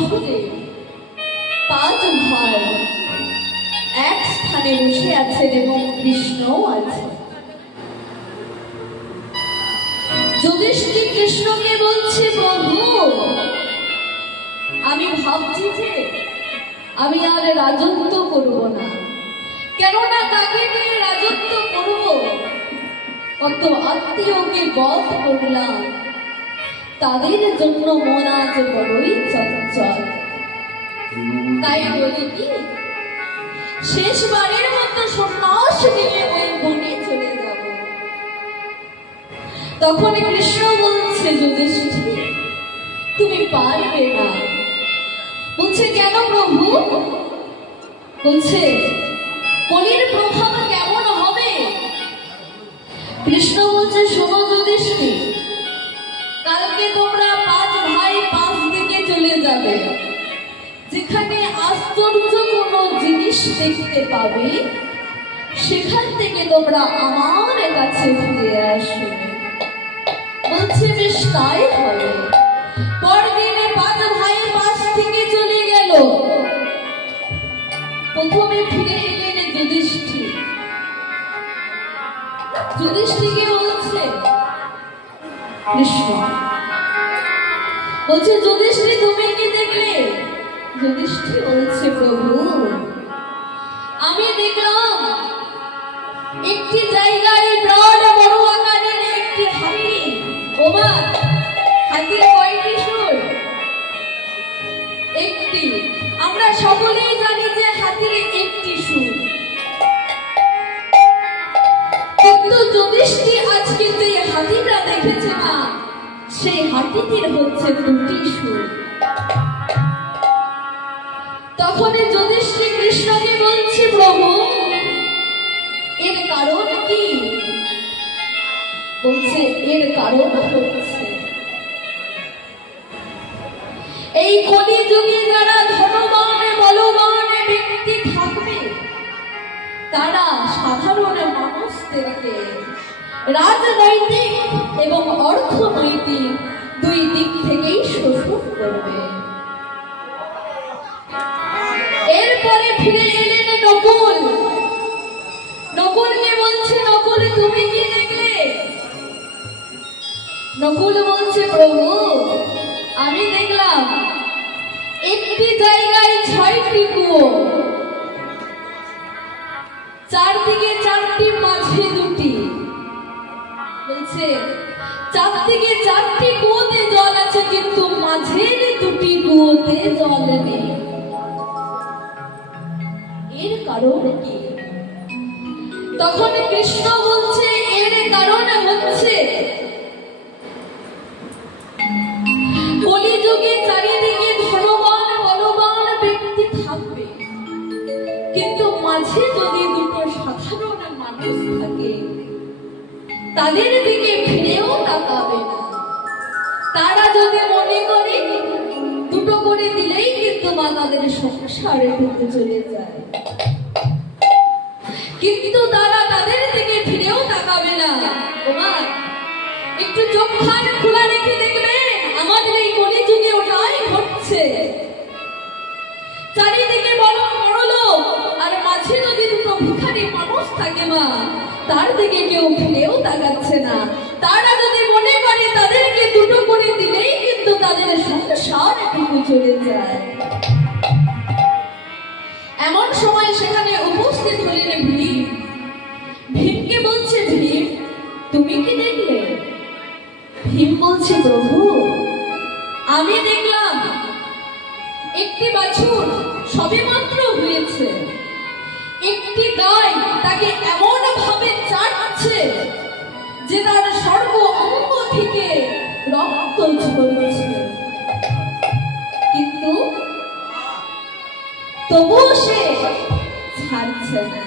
সহজে পাঁচ ভাই এক স্থানে বসে আছেন এবং কৃষ্ণও আছে যুধিষ্ঠির কৃষ্ণকে বলছে প্রভু আমি ভাবছি যে আমি আর রাজত্ব করব না। কেননা কাকে নিয়ে রাজত্ব করব? কত আত্মীয়কে বধ করলাম। তাদের জন্য মন আজ বড়ই চঞ্চল। তাই বলি কি, শেষবারের মতো সন্ন্যাস নিয়ে ওই বনে চলে যাব। তখন কৃষ্ণ বলছে, যুধিষ্ঠির, তুমি পারবে না। বলছে, কেন প্রভু? বলছে কলির প্রভাব কেমন হবে? কৃষ্ণ বলছে, শোনো যুধিষ্ঠির কালকে তোমরা পাঁচ ভাই পাঁচ দিকে চলে যাবে। যেখানে আশ্চর্য কোনো জিনিস দেখতে পাবে, সেখান থেকে তোমরা আমার কাছে ফিরে আসবে। বলছে, বেশ, তাই হবে। পরদিনে পাঁচ ভাই পাশ থেকে চলে গেল। প্রথমে ফিরে এলেন যুধিষ্ঠির। যুধিষ্ঠিরকে বলছে বলছে, যুধিষ্ঠির, তুমি কি দেখলে? বলছে, প্রভু, আমি দেখলাম একটি জায়গায় বিরাট বড় আকারের একটি হাতি, ওমা, হাতির কয়টি সুর? একটি। আমরা সকলেই সেই হাতিটির হচ্ছে দুটি সুর। তখন যুধিষ্ঠির কৃষ্ণকে বলছে, প্রভু, এর কারণ কি? বলছে, এর কারণ হচ্ছে এই কলি যুগে যারা ধনবান, বলবান ব্যক্তি থাকবে, তারা সাধারণ মানুষদেরকে রাজনৈতিক এবং অর্থনৈতিক দুই দিক থেকেই শোষণ করবে। এরপরে ফিরে এলেন নকুল। নকুলকে বলছে, নকুল, তুমি কি দেখলে? নকুল বলছে, প্রভু, আমি দেখলাম একটি জায়গায় ছয়টি কুয়ো। চারদিকে চারটি মাঝে দুটি। বলছে কিন্তু তখন কৃষ্ণ বলছে, এর কারণ হচ্ছে কলিযুগে চারিদিকে ধনবান, বলবান ব্যক্তি থাকবে। কিন্তু মাঝে যদি দুটো সাধারণ মানুষ থাকে তাদের দিকে ফিরেও তাকাবে না। তারা যদি মনে করে, দুটো করে দিলেই কিন্তু মা তাদের সংসারে ঢুকে চলে যায়। কিন্তু তারা তাদের দিকে ফিরেও তাকাবে না। তোমার একটু চোখ খান খোলা রেখে দেখবে, আমাদের এই কলিযুগে ওটাই ঘটছে। চারিদিকে বড় বড় লোক আর মাঝে যদি ভিখারি মানুষ থাকে মা, তার দিকে কেউ ফিরেও তাকাচ্ছে না। তারা যদি মনে করে তাদেরকে দুটো করে দিলেই কিন্তু তাদের সংসার টুকু চলে যায়। এমন সময় সেখানে উপস্থিত হলেন ভীম। ভীমকে বলছে, ভীম, তুমি কি দেখলে? ভীম বলছে, প্রভু, আমি দেখলাম। একটি বাছুর সবেমাত্র হয়েছে। একটি গায় তাকে এমন ভাবে চাটছে যে তার সর্ব অঙ্গ থেকে রক্ত ঝরছে। কিন্তু তবুও সে ছাড়ছে না।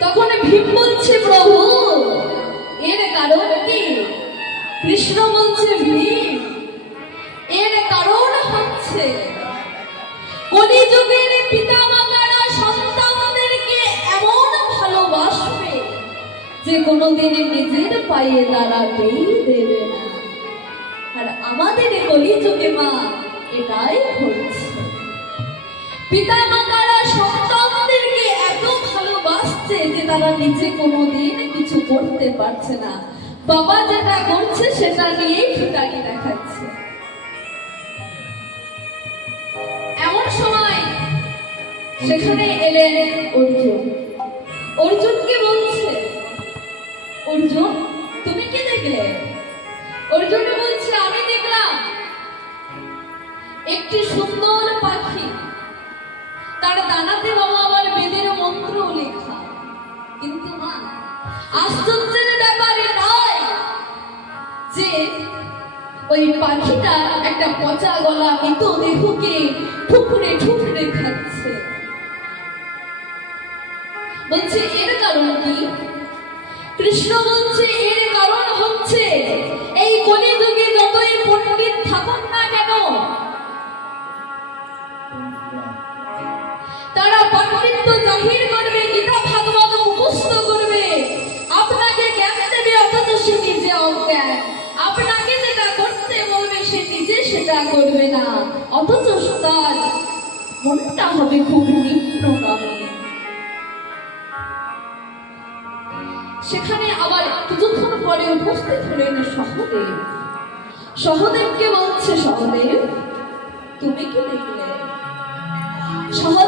তখন ভীম বলছে, প্রভু, এর কারণ কি? কৃষ্ণ বলছে, ভীম, এর কারণ হচ্ছে কলিযুগের পিতা যে কোনোদিন নিজের পায়ে দাঁড়াতেই দেবে না। আর আমাদের কলিযুগে মা এটাই ঘটছে পিতা মাতারা সন্তানদেরকে এত ভালোবাসছে যে তারা নিজে কোনোদিন কিছু করতে পারছে না। বাবা যেটা করছে সেটা নিয়েই ফুটাকি দেখাচ্ছে। এমন সময় সেখানে এলেন অর্জুন। অর্জুনকে বলছে অর্জুন, তুমি কি দেখলে? অর্জুন বলছে, আমি দেখলাম একটি সুন্দর পাখি। তার দানাতে বাবা আবার বেদের মন্ত্র লেখা। কিন্তু মা, আশ্চর্যের ব্যাপার এটাই যে ওই পাখিটা একটা পচা গলা মৃত দেহকে ঠুকরে ঠুকরে খাচ্ছে। বলছে, এর কারণ কি? কৃষ্ণ বলছে, এর কারণ হচ্ছে, এই যতই পণ্ডিত থাকুন না কেন, তারা জাহির করবে, গীতা ভাগবত মুখস্থ করবে। আপনাকে জ্ঞান দেবে, অথচ সে নিজে অজ্ঞান। আপনাকে যেটা করতে বলবে, সে নিজে সেটা করবে না। অথচ তার মনটা হবে খুব সেখানে আবার কিছুক্ষণ পরে উপস্থিত হলেন সহদেব। সহদেবকে বলছে সহদেব তুমি কি দেখলে? সহদেব